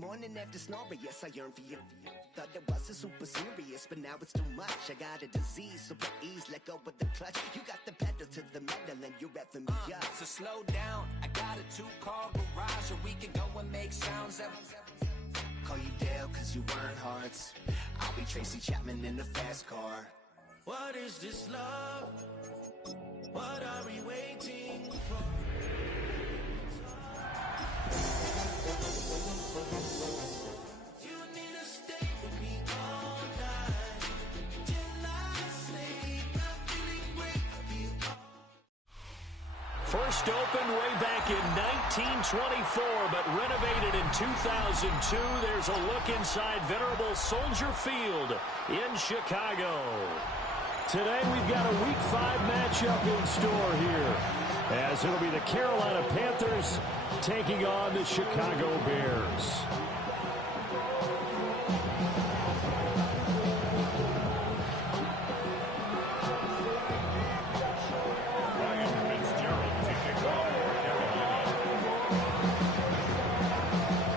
morning after snoring, yes, I yearn for you. Thought it wasn't super serious, but now it's too much. I got a disease, so please let go of the clutch. You got the pedal to the metal and you're revving me up. So slow down, I got a 2-car garage, or we can go and make sounds. Call you Dale, cause you weren't hearts. I'll be Tracy Chapman in a fast car. What is this love? What are we waiting for? You need to stay with me all night till I sleep. I'm feeling great of you all. First opened way back in 1924, but renovated in 2002. There's a look inside venerable Soldier Field in Chicago. Today we've got a Week 5 matchup in store here, as it'll be the Carolina Panthers taking on the Chicago Bears.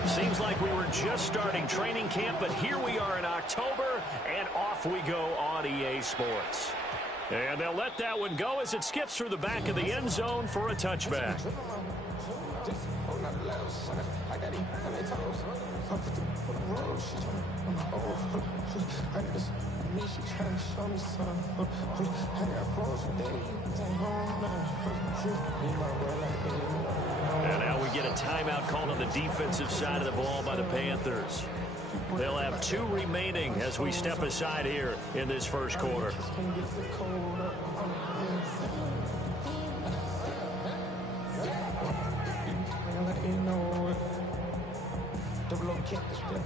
Seems like we were just starting training camp, but here we are in October, and off we go on EA Sports. And they'll let that one go as it skips through the back of the end zone for a touchback. And now we get a timeout called on the defensive side of the ball by the Panthers. They'll have 2 remaining as we step aside here in this first quarter.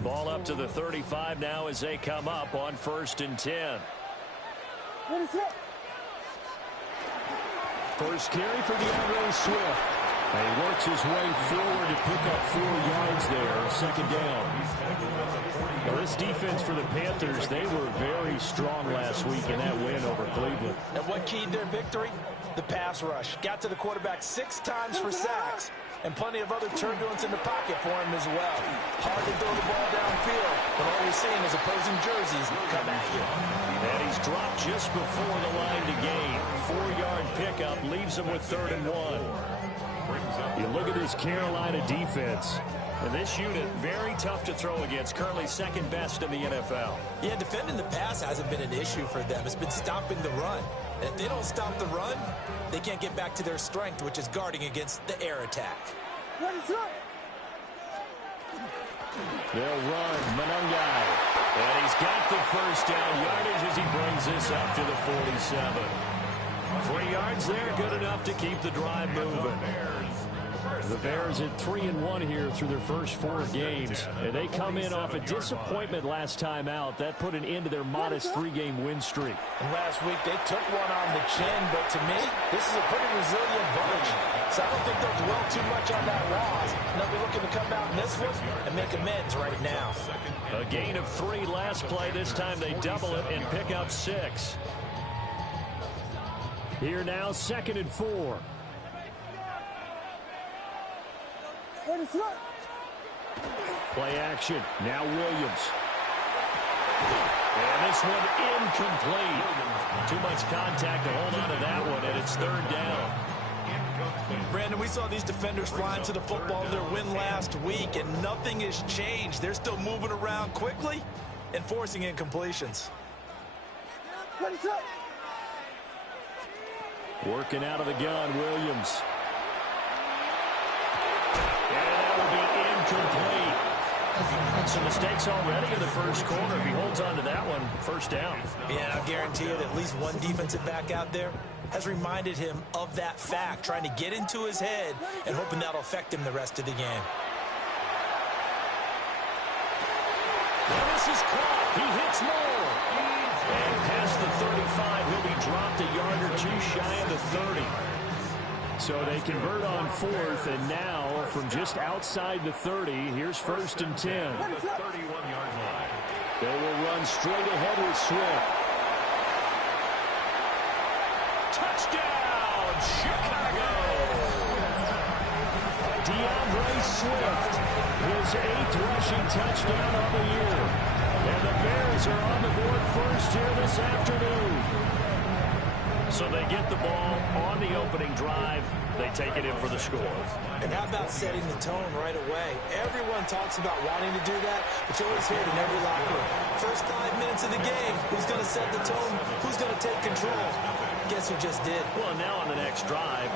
Ball up to the 35 now as they come up on 1st and 10. First carry for DeAndre Swift. And he works his way forward to pick up 4 yards there, second down. Well, this defense for the Panthers, they were very strong last week in that win over Cleveland. And what keyed their victory? The pass rush. Got to the quarterback 6 times for sacks, and plenty of other turbulence in the pocket for him as well. Hard to throw the ball downfield, but all you're seeing is opposing jerseys come at you. And he's dropped just before the line to gain. 4-yard pickup leaves him with 3rd and 1. You look at this Carolina defense, and this unit, very tough to throw against, currently 2nd best in the NFL. Yeah, defending the pass hasn't been an issue for them. It's been stopping the run. And if they don't stop the run, they can't get back to their strength, which is guarding against the air attack. They'll run, Monungai. And he's got the first down yardage as he brings this up to the 47. 3 yards there, good enough to keep the drive moving. The Bears at 3-1 here through their first 4 games. And they come in off a disappointment last time out. That put an end to their modest 3-game win streak. And last week they took one on the chin, but to me, this is a pretty resilient bunch. So I don't think they'll dwell too much on that loss. And they'll be looking to come out in this one and make amends right now. A gain of 3 last play. This time they double it and pick up 6. Here now, 2nd and 4. Play action. Now Williams. And this one incomplete. Too much contact to hold on to that one, and it's 3rd down. Brandon, we saw these defenders flying to the football in their win last week, and nothing has changed. They're still moving around quickly and forcing incompletions. Working out of the gun, Williams. And that will be incomplete. Some mistakes already in the first quarter. If he holds on to that one, 1st down. Yeah, I'll guarantee you that at least one defensive back out there has reminded him of that fact, trying to get into his head and hoping that'll affect him the rest of the game. Well, this is caught. He hits more. And past the 35, he'll be dropped a yard or 2 shy of the 30. So they convert on 4th, and now from just outside the 30, here's 1st and 10. The 31-yard line. They will run straight ahead with Swift. Touchdown, Chicago! DeAndre Swift, his 8th rushing touchdown of the year. And the Bears are on the board first here this afternoon. So they get the ball on the opening drive. They take it in for the score. And how about setting the tone right away? Everyone talks about wanting to do that, but you always hear it in every locker room. First 5 minutes of the game, who's going to set the tone? Who's going to take control? Guess who just did? Well, now on the next drive,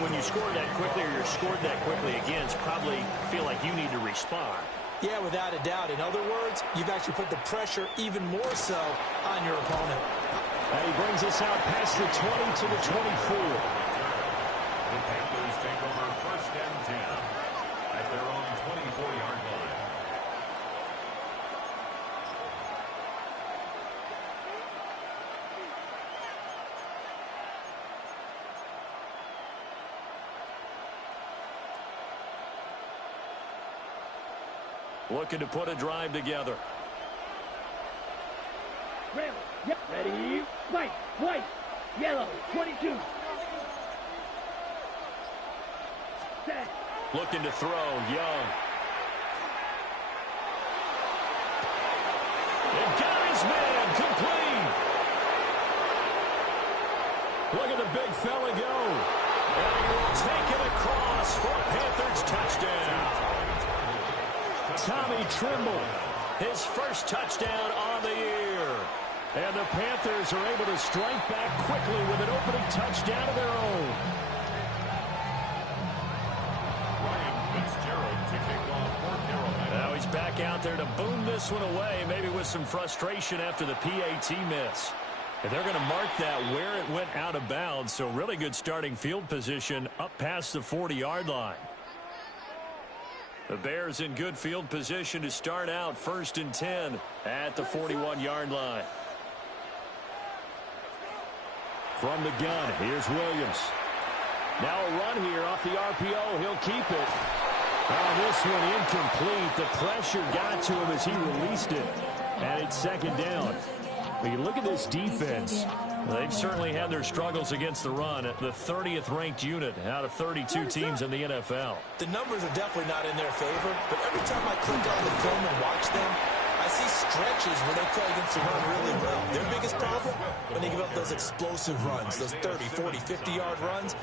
when you score that quickly or you're scored that quickly again, it's probably feel like you need to respond. Yeah, without a doubt. In other words, you've actually put the pressure even more so on your opponent. And he brings us out past the 20 to the 24. The Panthers take over 1st and 10 at their own 24-yard line. Looking to put a drive together. Yep. Ready, white, yellow, 22. Set. Looking to throw, Young. And got his man, complete. Look at the big fella go. And he will take it across for a Panthers touchdown. Tommy Trimble, his first touchdown on the year. And the Panthers are able to strike back quickly with an opening touchdown of their own. Now he's back out there to boom this one away, maybe with some frustration after the PAT miss. And they're going to mark that where it went out of bounds, so really good starting field position up past the 40-yard line. The Bears in good field position to start out 1st and 10 at the 41-yard line. From the gun, here's Williams. Now a run here off the RPO. He'll keep it. This one incomplete. The pressure got to him as he released it. And it's 2nd down. When you look at this defense, they've certainly had their struggles against the run. The 30th ranked unit out of 32 teams in the NFL. The numbers are definitely not in their favor, but every time I click on the film and watch them, I see stretches where they play against the run really well. Their biggest problem, when they give up those explosive runs, those 30, 40, 50-yard runs,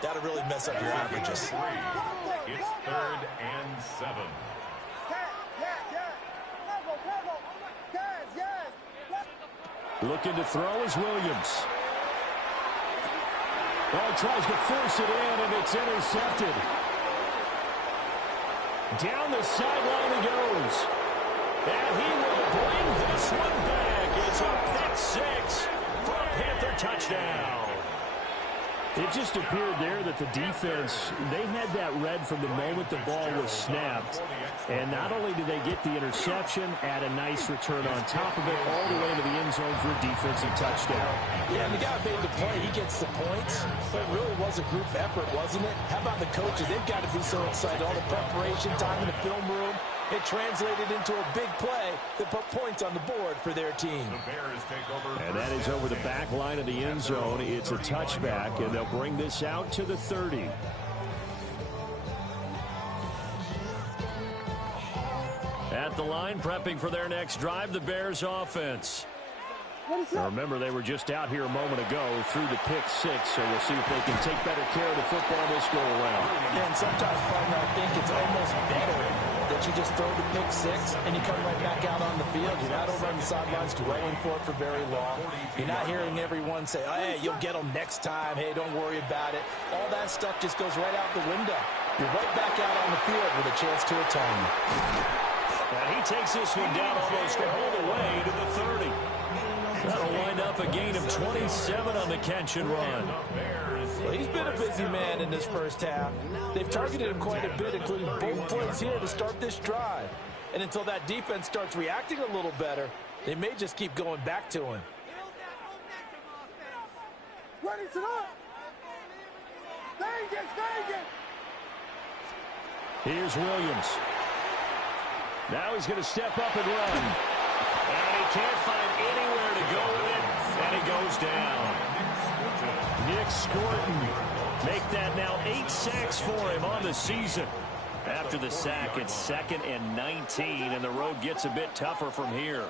that'll really mess up your averages. It's 3rd and 7. Looking to throw is Williams. Well, tries to force it in, and it's intercepted. Down the sideline he goes. And he will bring this one back. It's a pick 6 for a Panther touchdown. It just appeared there that the defense, they had that read from the moment the ball was snapped. And not only did they get the interception, add a nice return on top of it, all the way to the end zone for a defensive touchdown. Yeah, and the guy made the play. He gets the points. But it really was a group effort, wasn't it? How about the coaches? They've got to be so excited. All the preparation time in the film room. It translated into a big play that put points on the board for their team. And that is over the back line of the end zone. It's a touchback, and they'll bring this out to the 30. At the line, prepping for their next drive, the Bears offense. Now remember, they were just out here a moment ago through the pick 6, so we'll see if they can take better care of the football this go around. Yeah, and sometimes, partner, I think it's almost better that you just throw the pick 6 and you come right back out on the field. You're not over on the sidelines dwelling for it for very long. You're not hearing everyone say, oh, hey, you'll get them next time. Hey, don't worry about it. All that stuff just goes right out the window. You're right back out on the field with a chance to atone. And he takes this one down almost all the way to the 30. That'll wind up a gain of 27 on the catch and run. Well, he's been a busy man in this first half. They've targeted him quite a bit, including both plays here to start this drive. And until that defense starts reacting a little better, they may just keep going back to him. Here's Williams. Now he's going to step up and run. And he can't find anywhere to go with it, and he goes down. Nick Scorton Make that now 8 sacks for him on the season. After the sack, it's 2nd and 19, and the road gets a bit tougher from here.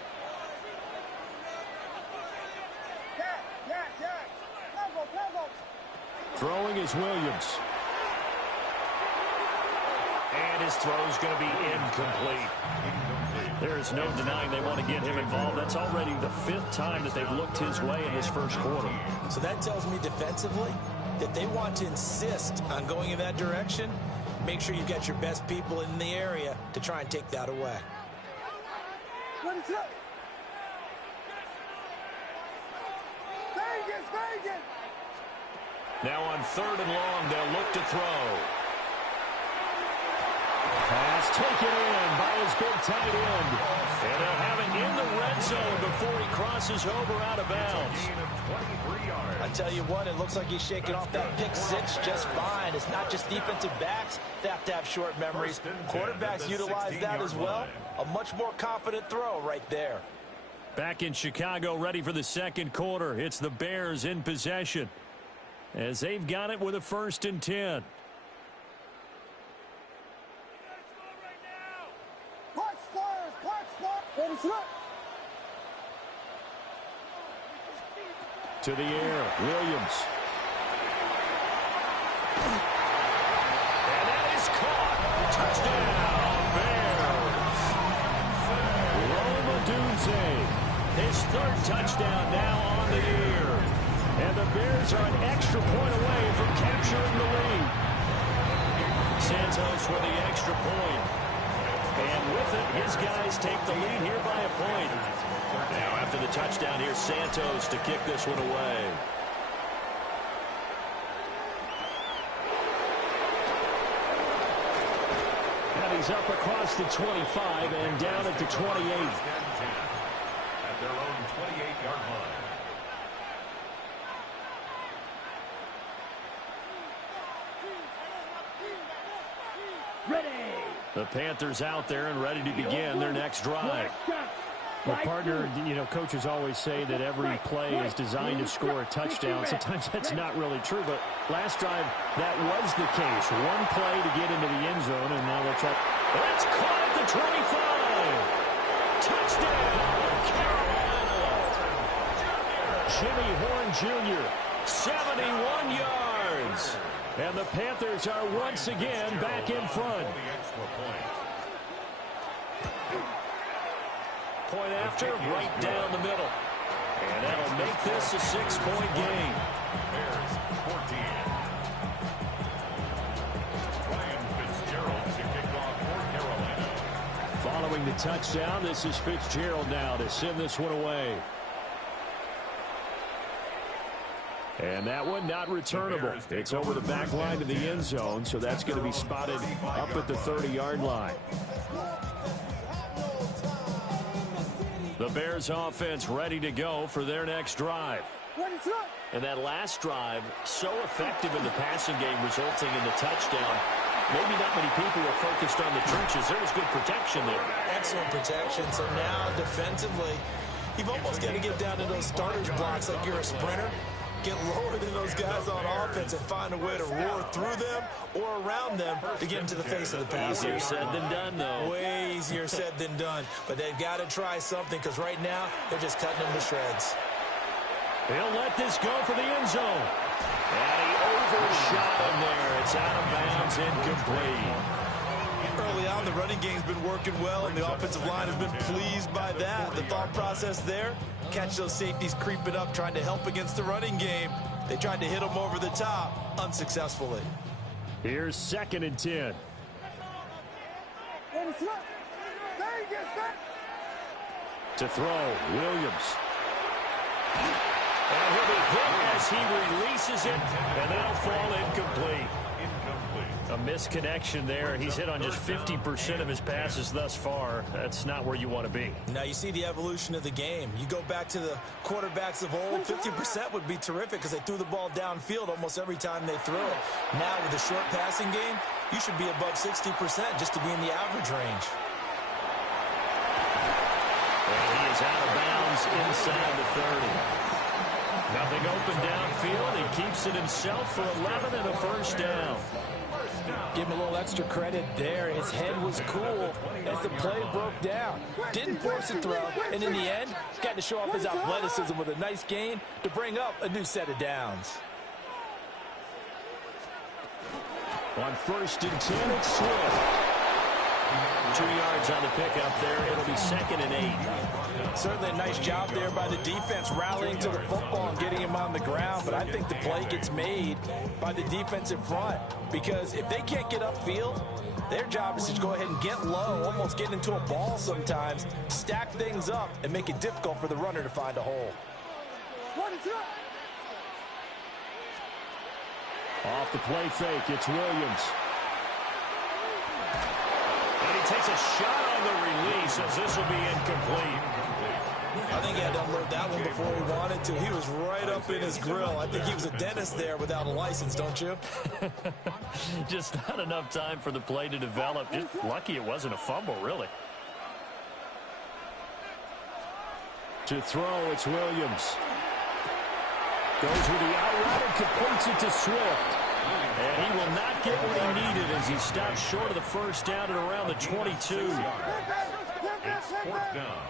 Throwing is Williams. And his throw's going to be incomplete. There is no denying they want to get him involved. That's already the 5th time that they've looked his way in this first quarter. So that tells me defensively that they want to insist on going in that direction. Make sure you've got your best people in the area to try and take that away. Now on 3rd and long, they'll look to throw. Pass taken in by his big tight end. And they'll have it in the red zone before he crosses over out of bounds. I tell you what, it looks like he's shaking off that pick 6 just fine. It's not just defensive backs that have to have short memories. Quarterbacks utilize that as well. A much more confident throw right there. Back in Chicago, ready for the second quarter. It's the Bears in possession, as they've got it with a 1st and 10. To the air, Williams. And that is caught. Touchdown, Bears. Roma Dunze, his 3rd touchdown now on the year. And the Bears are an extra point away from capturing the lead. Santos for the extra point. And with it, his guys take the lead here by a point. Now after the touchdown, here's Santos to kick this one away. And he's up across the 25 and down at the 28. At their own 28-yard line. Ready. The Panthers out there and ready to begin their next drive. Well, partner, you know, coaches always say that every play is designed to score a touchdown. Sometimes that's not really true, but last drive, that was the case. One play to get into the end zone, and now they'll try. That's caught at the 25. Touchdown, Carolina. Jimmy Horn Jr., 71 yards. And the Panthers are once again back in front. Point after, right down the middle. And that'll make this a 6-point game. Bears 14. Ryan Fitzgerald to kick off for Carolina. Following the touchdown, this is Fitzgerald now to send this one away. And that one not returnable. It's over the back line to the end zone, so that's going to be spotted up at the 30-yard line. The Bears offense ready to go for their next drive. And that last drive, so effective in the passing game, resulting in the touchdown. Maybe not many people were focused on the trenches. There was good protection there. Excellent protection. So now defensively, you've almost got to get down to those starters blocks like you're a sprinter. Get lower than those guys on offense and find a way to roar through them or around them to get into the face of the passer. Easier said than done, though. Way easier said than done. But they've got to try something because right now they're just cutting them to shreds. He'll let this go for the end zone. And he overshot him there. It's out of bounds, incomplete. Early on, the running game's been working well, and the offensive line has been pleased by that. The thought process there, catch those safeties creeping up, trying to help against the running game. They tried to hit them over the top, unsuccessfully. Here's 2nd and 10. To throw, Williams. And he'll be hit as he releases it, and that'll fall incomplete. A misconnection there. He's hit on just 50% of his passes thus far. That's not where you want to be. Now you see the evolution of the game. You go back to the quarterbacks of old, 50% would be terrific because they threw the ball downfield almost every time they threw it. Now with the short passing game, you should be above 60% just to be in the average range. And he is out of bounds inside the 30. Nothing open downfield. He keeps it himself for 11 and a first down. Give him a little extra credit there. His head was cool as the play broke down. Didn't force a throw, and in the end, got to show off his athleticism with a nice gain to bring up a new set of downs. On 1st and 10, it's Swift. 2 yards on the pickup there. It'll be 2nd and 8. Certainly a nice job there by the defense rallying to the football and getting him on the ground, but I think the play gets made by the defensive front because if they can't get upfield, their job is to go ahead and get low, almost get into a ball sometimes, stack things up, and make it difficult for the runner to find a hole. Off the play fake, it's Williams. And he takes a shot on the release as this will be incomplete. I think he had to unload that one before he wanted to. He was right up in his grill. I think he was a dentist there without a license, don't you? Just not enough time for the play to develop. Just lucky it wasn't a fumble, really. To throw, it's Williams. Goes with the out route and completes it to Swift. And he will not get what he needed as he stops short of the first down at around the 22. It's 4th down.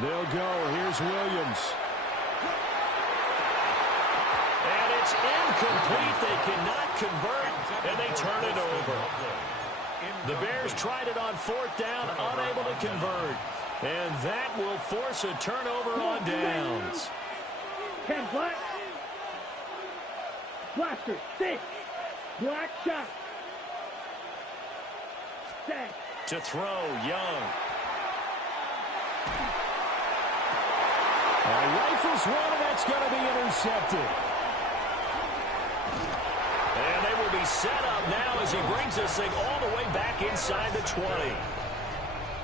They'll go. Here's Williams. And it's incomplete. They cannot convert, and they turn it over. The Bears tried it on 4th down, unable to convert. And that will force a turnover on downs. 10 black. Blaster, 6. Black shot. Set. To throw, Young. Rifles one, and that's going to be intercepted. And they will be set up now as he brings this thing all the way back inside the 20.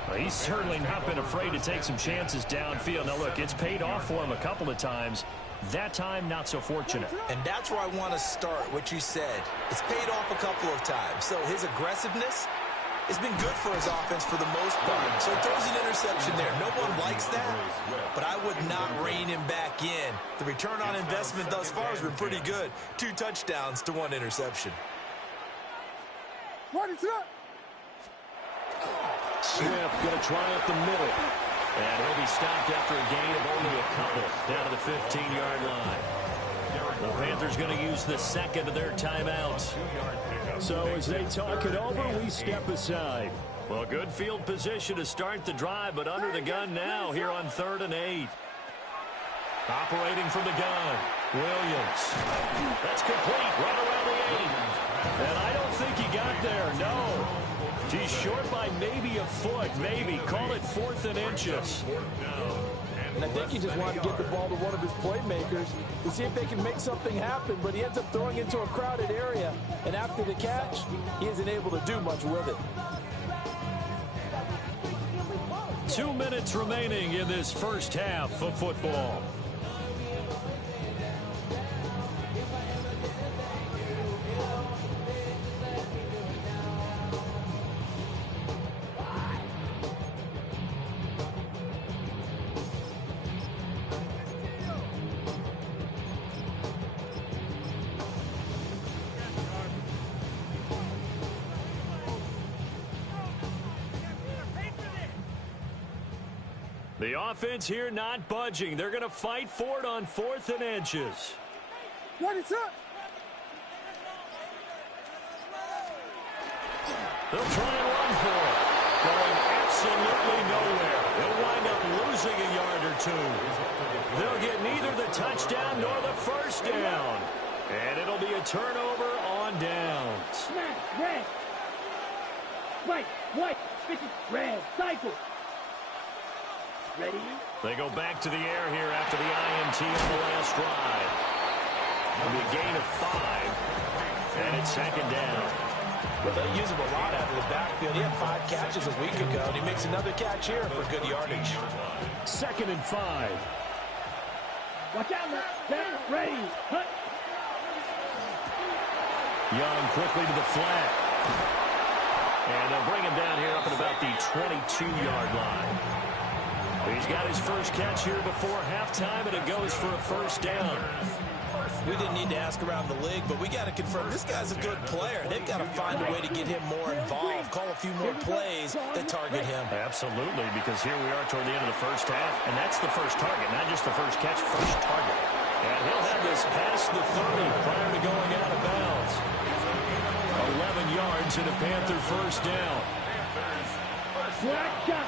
Well, he's certainly not been afraid to take some chances downfield. Now, look, it's paid off for him a couple of times. That time, not so fortunate. And that's where I want to start, what you said. It's paid off a couple of times. So his aggressiveness has been good for his offense for the most part. So throws an interception there. No one likes that, but I would not rein him back in. The return on investment thus far has been pretty good. 2 touchdowns to 1 interception. Swift going to try up the middle. And he'll be stopped after a gain of only a couple down to the 15-yard line. The Panthers going to use the second of their timeouts. So as they talk it over, we step aside. Well, good field position to start the drive, but under the gun now here on 3rd and 8. Operating from the gun, Williams. That's complete right around the 8. And I don't think he got there, no. He's short by maybe a foot, maybe. Call it 4th and inches. And I think he just wanted to get the ball to one of his playmakers to see if they can make something happen, but he ends up throwing into a crowded area. And after the catch, he isn't able to do much with it. 2 minutes remaining in this first half of football. The offense here not budging. They're going to fight for it on 4th and inches. What is up? They'll try and run for it. Going absolutely nowhere. They'll wind up losing a yard or 2. They'll get neither the touchdown nor the first down. And it'll be a turnover on downs. Smash, red. White, white, red, cycle. Ready? They go back to the air here after the INT on the last drive. It'll be a gain of 5. And it's 2nd down. Well, they use him a lot out of the backfield. He had 5 catches a week ago, and he makes another catch here for good yardage. 2nd and 5. Watch out, set, ready, hut. Young quickly to the flat. And they'll bring him down here up at about the 22-yard line. He's got his first catch here before halftime, and it goes for a first down. We didn't need to ask around the league, but we got to confirm this guy's a good player. They've got to find a way to get him more involved, call a few more plays that target him. Absolutely, because here we are toward the end of the first half, and that's the first target, not just the first catch, first target. And he'll have this past the 30 prior to going out of bounds. 11 yards and a Panther first down. Black shot.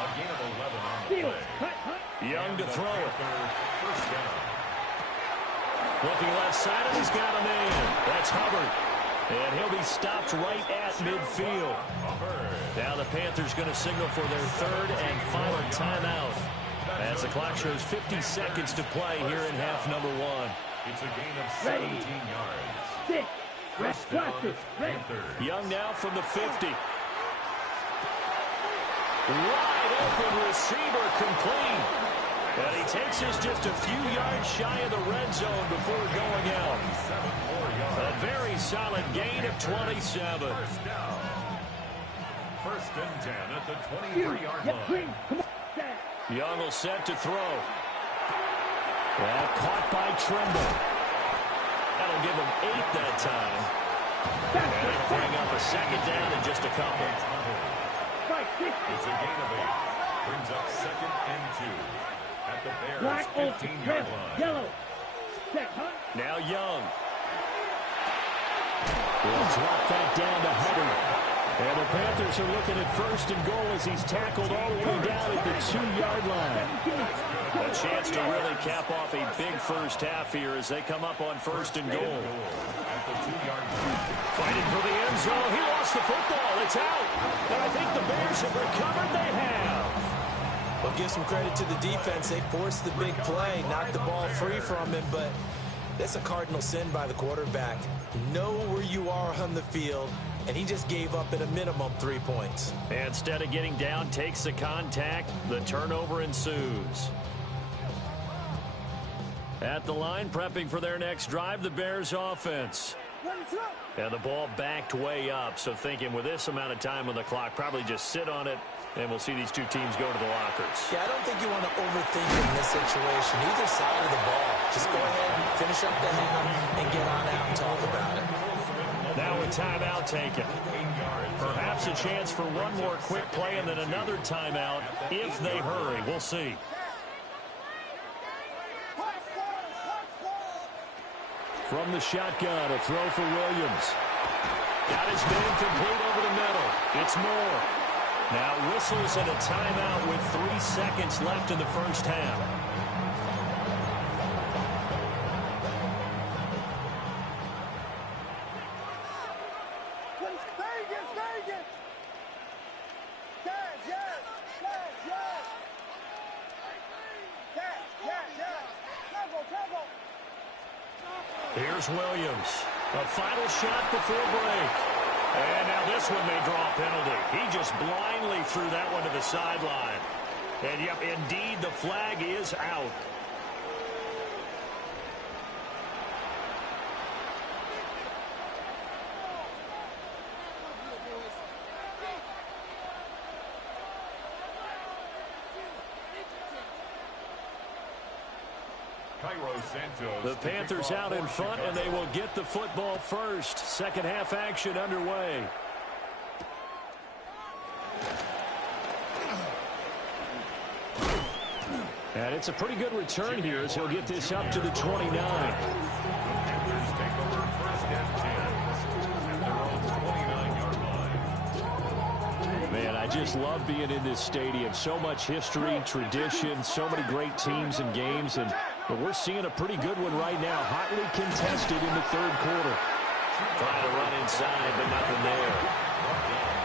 A gain of 11 on the play. Young to throw it. First down. Looking left side, and he's got a man. That's Hubbard. And he'll be stopped right at midfield. Now the Panthers going to signal for their third and final timeout, as the clock shows 50 seconds to play here in half number one. It's a gain of 17 yards. Six. First down, Panthers. Young now from the 50. Wide open receiver complete. And he takes us just a few yards shy of the red zone before going out. A very solid gain of 27. First down. First and 10 at the 23-yard line. Young will set to throw. That caught by Trimble. That'll give him 8 that time. And it'll bring up a second down in just a couple. It's a gain of 8. Brings up second and 2 at the Bears' 15-yard line. Yellow. Now Young. We'll drop that down to Hubbard. And the Panthers are looking at first and goal as he's tackled all the way down at the 2-yard line. A chance to really cap off a big first half here as they come up on first and goal. At the 2-yard line. Fighting for the end zone. He lost the football. It's out. And I think the Bears have recovered. They have. Well, give some credit to the defense. They forced the big play, knocked the ball free from him, but that's a cardinal sin by the quarterback. Know where you are on the field, and he just gave up at a minimum 3 points. Instead of getting down, takes the contact. The turnover ensues. At the line, prepping for their next drive, the Bears offense. And the ball backed way up, so thinking with this amount of time on the clock, probably just sit on it, and we'll see these two teams go to the lockers. Yeah, I don't think you want to overthink in this situation. Either side of the ball. Just go ahead and finish up the half and get on out and talk about it. Now a timeout taken. Perhaps a chance for one more quick play and then another timeout if they hurry. We'll see. From the shotgun, a throw for Williams. Got his man complete over the middle. It's Moore. Now whistles and a timeout with 3 seconds left in the first half. Here's Williams. A final shot before break. And now this one may draw a penalty. He just blindly threw that one to the sideline. And, yep, indeed, the flag is out. The Panthers out in front, and they will get the football first. Second half action underway. And it's a pretty good return here as he'll get this up to the 29. Panthers take over first and 10 at their own 29-yard line. Man, I just love being in this stadium. So much history, tradition, so many great teams and games, but we're seeing a pretty good one right now. Hotly contested in the third quarter. Trying to run inside, but nothing there.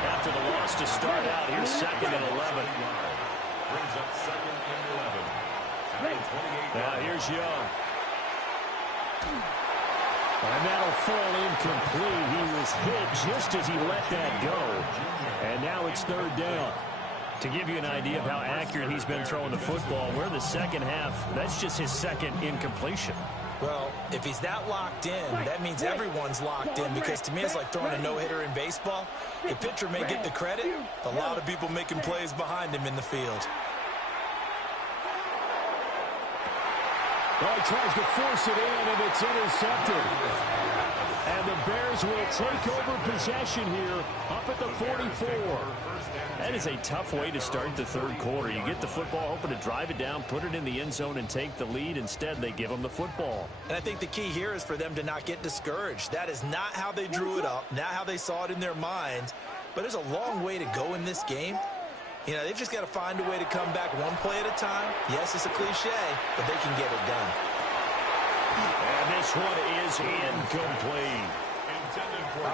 After the loss to start out, here's second and 11. Brings up second and 11. Now here's Young. And that'll fall incomplete. He was hit just as he let that go. And now it's third down. To give you an idea of how accurate he's been throwing the football, we're in the second half. That's just his second incompletion. Well, if he's that locked in, that means everyone's locked in, because to me it's like throwing a no-hitter in baseball. The pitcher may get the credit, a lot of people making plays behind him in the field. Well, he tries to force it in, and it's intercepted. And the Bears will take over possession here up at the 44. That is a tough way to start the third quarter. You get the football, hoping to drive it down, put it in the end zone, and take the lead. Instead, they give them the football. And I think the key here is for them to not get discouraged. That is not how they drew it up, not how they saw it in their minds. But there's a long way to go in this game. You know, they've just got to find a way to come back one play at a time. Yes, it's a cliche, but they can get it done. And this one is incomplete.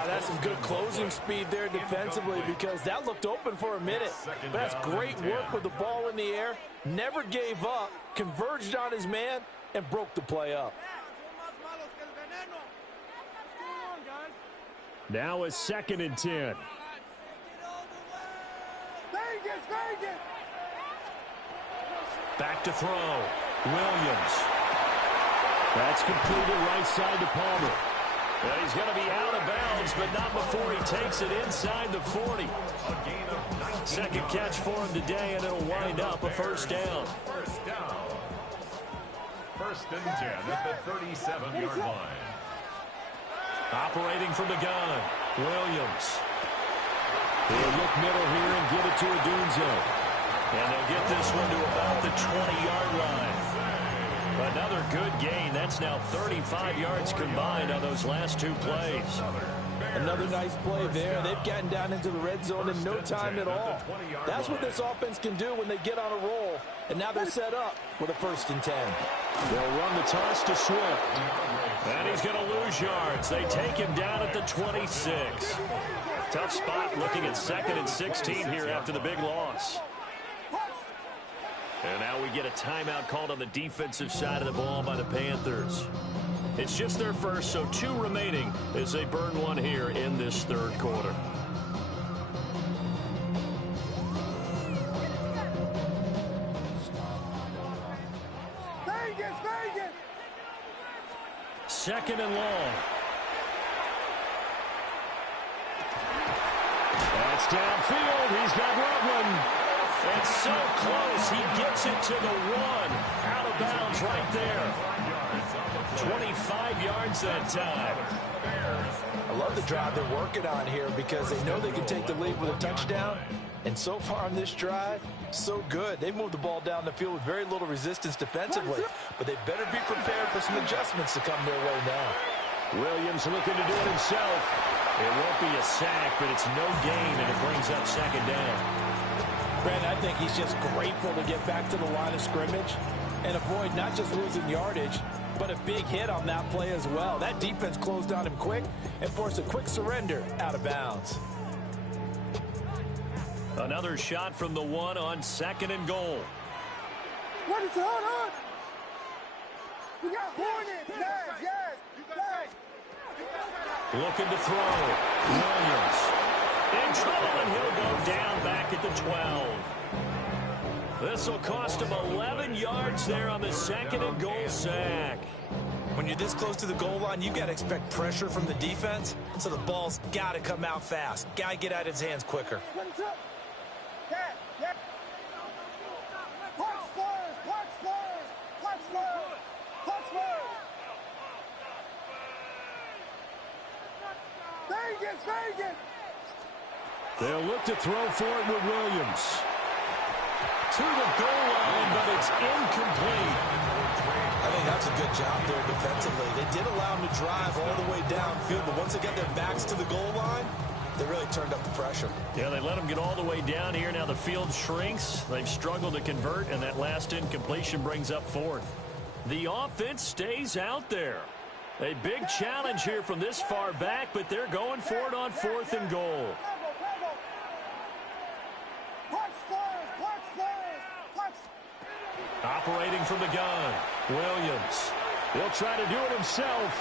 That's some good closing speed there defensively, because that looked open for a minute. But that's great work with the ball in the air. Never gave up, converged on his man, and broke the play up. Now a 2nd and 10. Back to throw. Williams. That's completed right side to Palmer. Well, he's going to be out of bounds, but not before he takes it inside the 40. Second catch for him today, and it'll wind up a first down. First and 10 at the 37-yard line. Operating from the gun, Williams. He'll look middle here and get it to Adunzo. And they'll get this one to about the 20-yard line. Another good gain. That's now 35 yards combined on those last two plays. Another nice play there. They've gotten down into the red zone in no time at all. That's what this offense can do when they get on a roll. And now they're set up with a 1st and 10. They'll run the toss to Swift. And he's going to lose yards. They take him down at the 26. Tough spot looking at 2nd and 16 here after the big loss. And now we get a timeout called on the defensive side of the ball by the Panthers. It's just their first, so 2 remaining as they burn one here in this third quarter. Second and long. That's downfield. He's got Loveland. It's so close. He gets it to the 1. Out of bounds right there. 25 yards that time. I love the drive they're working on here, because they know they can take the lead with a touchdown. And so far on this drive, so good. They moved the ball down the field with very little resistance defensively. But they better be prepared for some adjustments to come their way now. Williams looking to do it himself. It won't be a sack, but it's no gain, and it brings up 2nd down. Brandon, I think he's just grateful to get back to the line of scrimmage and avoid not just losing yardage, but a big hit on that play as well. That defense closed on him quick and forced a quick surrender out of bounds. Another shot from the 1 on 2nd and goal. What is it? Hold on. We got Hornet. Yes. Looking to throw. Williams. In trouble, and he'll go down back at the 12. This will cost him 11 yards there on the 2nd and goal sack. When you're this close to the goal line, you've got to expect pressure from the defense, so the ball's got to come out fast. Got to get out of his hands quicker. They'll look to throw for it with Williams. To the goal line, but it's incomplete. I think that's a good job there defensively. They did allow him to drive all the way downfield, but once they got their backs to the goal line, they really turned up the pressure. Yeah, they let him get all the way down here. Now the field shrinks. They've struggled to convert, and that last incompletion brings up 4th. The offense stays out there. A big challenge here from this far back, but they're going for it on 4th and goal. Operating from the gun, Williams. He'll try to do it himself.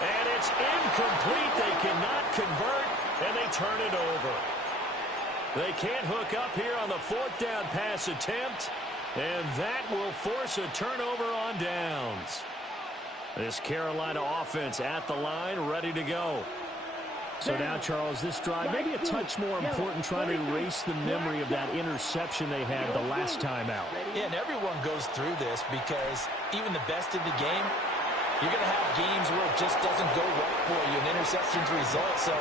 And it's incomplete. They cannot convert, and they turn it over. They can't hook up here on the 4th down pass attempt, and that will force a turnover on downs. This Carolina offense at the line, ready to go. So now, Charles, this drive, maybe a touch more important, trying to erase the memory of that interception they had the last time out. Yeah, and everyone goes through this because even the best in the game, you're going to have games where it just doesn't go right for you, and interceptions result. So,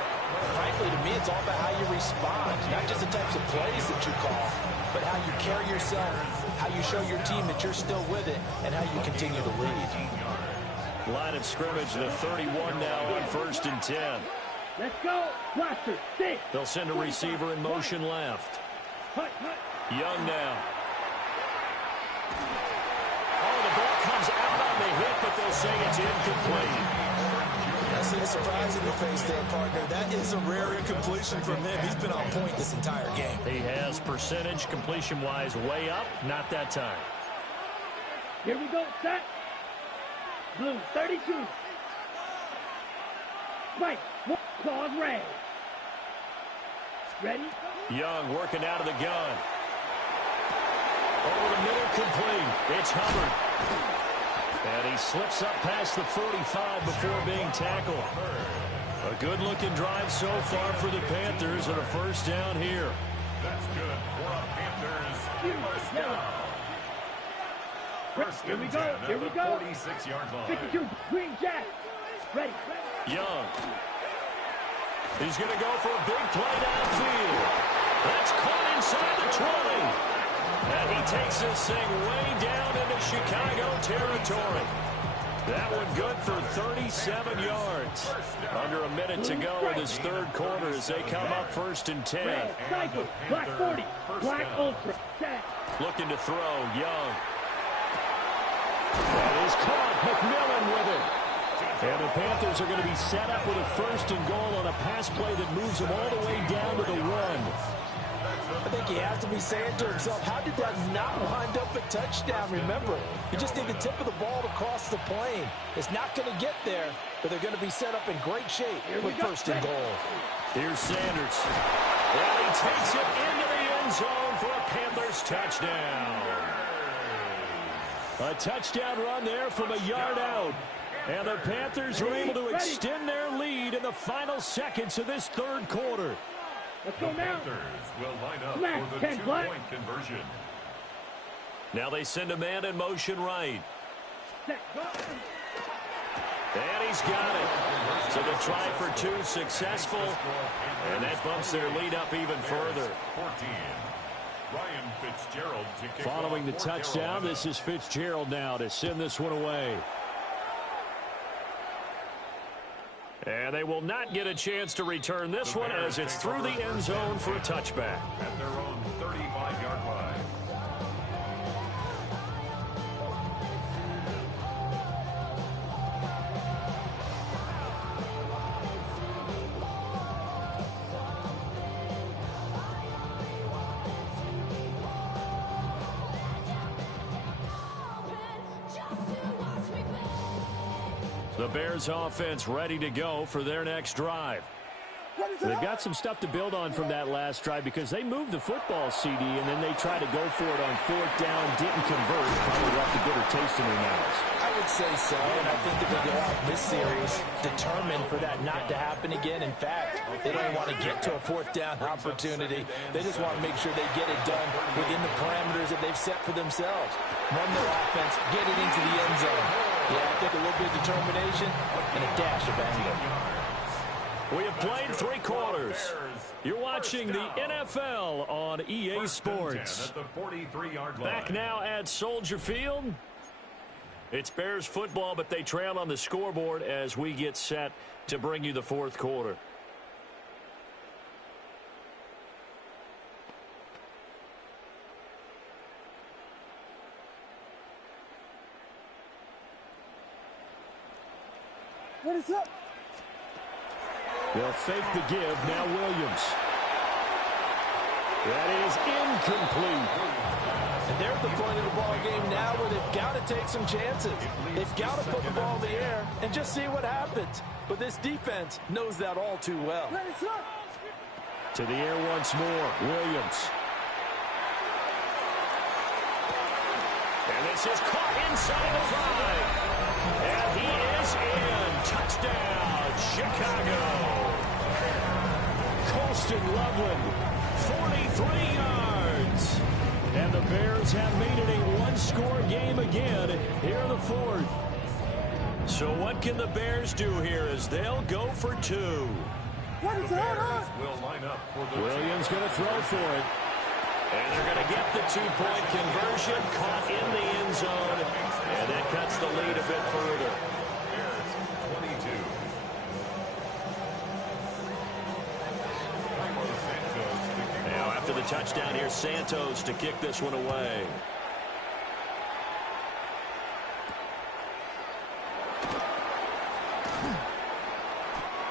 frankly, to me, it's all about how you respond, not just the types of plays that you call, but how you carry yourself, how you show your team that you're still with it, and how you continue to lead. Line of scrimmage, the 31 now on 1st and 10. Let's go. Watcher, 6. They'll send a receiver in motion left. Young now. Oh, the ball comes out on the hit, but they'll say it's incomplete. I see the surprise in your face there, partner. That is a rare incompletion from him. He's been on point this entire game. He has percentage completion-wise way up, not that time. Here we go, set. Blue, 32. Right, claws red. Ready? Young working out of the gun. Over the middle, complete. It's Hubbard. And he slips up past the 45 before being tackled. A good-looking drive so far for the Panthers and a first down here. That's good for a Panthers first down. First Here we and go. 10 Here we at the go. 46-yard line. 52, green jack. Ready. Young. He's going to go for a big play downfield. That's caught inside the 20. And he takes this thing way down into Chicago territory. That one good for 37 yards. Under a minute to go in this third quarter as they come up 1st and 10. Red, cycle, black 40, black ultra, set. Looking to throw, Young. That is caught. McMillan with it. And the Panthers are going to be set up with a 1st and goal on a pass play that moves them all the way down to the 1. I think he has to be saying to himself, how did that not wind up a touchdown? Remember, you just need the tip of the ball to cross the plane. It's not going to get there, but they're going to be set up in great shape with 1st and goal. Here's Sanders. And he takes it into the end zone for a Panthers touchdown. A touchdown run there from a yard out. And the Panthers are able to extend their lead in the final seconds of this third quarter. Let's The go now. Panthers will line up Black, for the 10 black. two-point conversion. Now they send a man in motion right. Set, go. And he's got it. So the try for 2 successful. And that bumps their lead up even further. 14. Ryan Fitzgerald to kick Following the off for touchdown, Carolina. this is Fitzgerald now to send this one away. And they will not get a chance to return this one as it's through the end zone for a touchback. At their own 35-yard line. The Bears offense ready to go for their next drive. They've got some stuff to build on from that last drive because they moved the football, CD, and then they tried to go for it on 4th down, didn't convert, probably left a bitter taste in their mouths. I would say so, and I think that they go out this series determined for that not to happen again. In fact, they don't want to get to a 4th down opportunity. They just want to make sure they get it done within the parameters that they've set for themselves. Run their offense, get it into the end zone. Yeah, I think a little bit of determination and a dash of anger. We have played 3 quarters. You're watching the NFL on EA Sports. At the 43-yard line. Back now at Soldier Field. It's Bears football, but they trail on the scoreboard as we get set to bring you the 4th quarter. What is up? They'll fake the give. Now Williams. That is incomplete. And they're at the point of the ball game now where they've got to take some chances. They've got to put the ball in the air and just see what happens. But this defense knows that all too well. To the air once more. Williams. And this is caught inside the 5. And he is in. Touchdown, Chicago. Colston Loveland, 43 yards. And the Bears have made it a one-score game again here in the fourth. So what can the Bears do here as they'll go for two? Williams going to throw for it. And they're going to get the two-point conversion, caught in the end zone, and that cuts the lead a bit further. Bears 22. Now after the touchdown, here's Santos to kick this one away.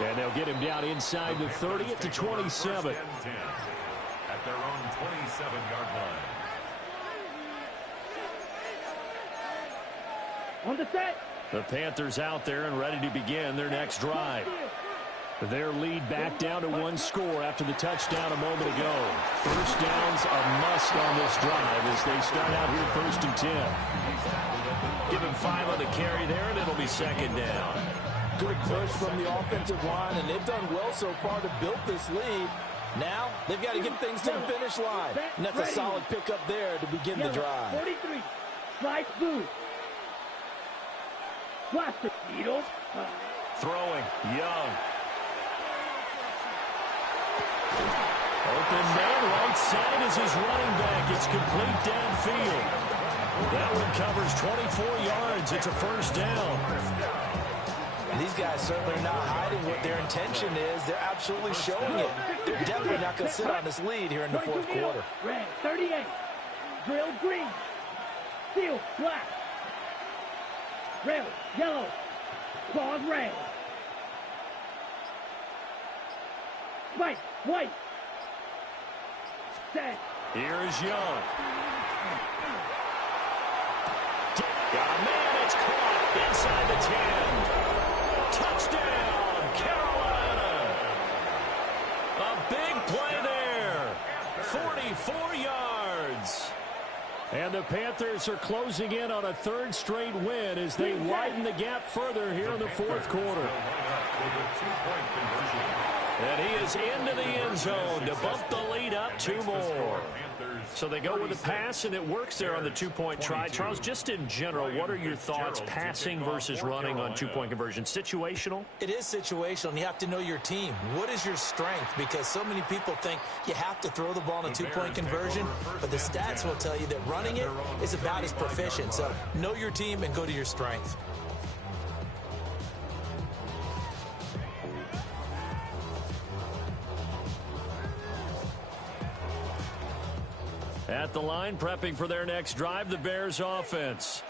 And they'll get him down inside the 30 to 27. At their own 27-yard line. On the set. The Panthers out there and ready to begin their next drive. Their lead back down to one score after the touchdown a moment ago. First down's a must on this drive as they start out here 1st and 10. Give him 5 on the carry there, and it'll be second down. Good push from the offensive line, and they've done well so far to build this lead. Now, they've got to get things to the finish line. And that's a solid pickup there to begin the drive. 43. Slide boost. Blaster. Needle. Throwing. Young. Open man right side is his running back. It's complete downfield. That one covers 24 yards. It's a first down. And these guys certainly are not hiding what their intention is. They're absolutely showing it. They're definitely not going to sit on this lead here in the fourth quarter. Red, 38. Drill green. Steel, black. Rail, yellow. Claws, red. White, white. Set. Here's Young. Got a man, it's caught inside the 10. Touchdown, Carolina. A big play there. 44 yards. And the Panthers are closing in on a third straight win as they widen the gap further here in the fourth quarter. And he is into the end zone to bump the lead up 2 more. So they go with the pass, and it works there on the two-point try. Charles, just in general, what are your thoughts passing versus running on two-point conversion? Situational? It is situational, and you have to know your team. What is your strength? Because so many people think you have to throw the ball in a two-point conversion, but the stats will tell you that running it is about as proficient. So know your team and go to your strength. At the line, prepping for their next drive, the Bears offense.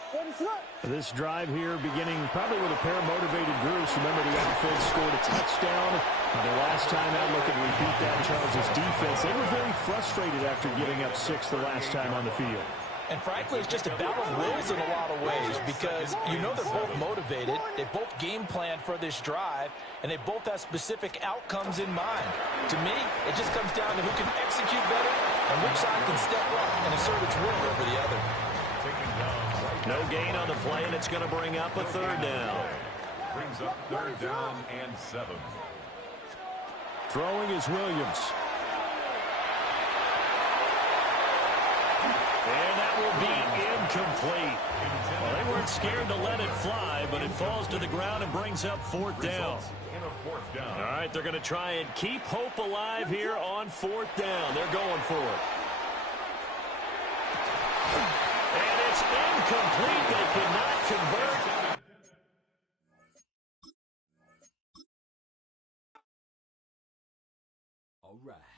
This drive here beginning probably with a pair of motivated groups. Remember, the offense scored a touchdown. The last time out, look at repeat that, Charles' defense. They were very frustrated after giving up 6 the last time on the field. And frankly, it's just a battle of wills in a lot of ways because you know they're both motivated. They both game plan for this drive, and they both have specific outcomes in mind. To me, it just comes down to who can execute better and which side can step up and assert its will over the other. No gain on the play, and it's going to bring up a third down. Brings up 3rd down and 7. Throwing is Williams. And that will be incomplete. Well, they weren't scared to let it fly, but it falls to the ground and brings up 4th down. All right, they're going to try and keep hope alive here on 4th down. They're going for it. And it's incomplete. They cannot convert. All right.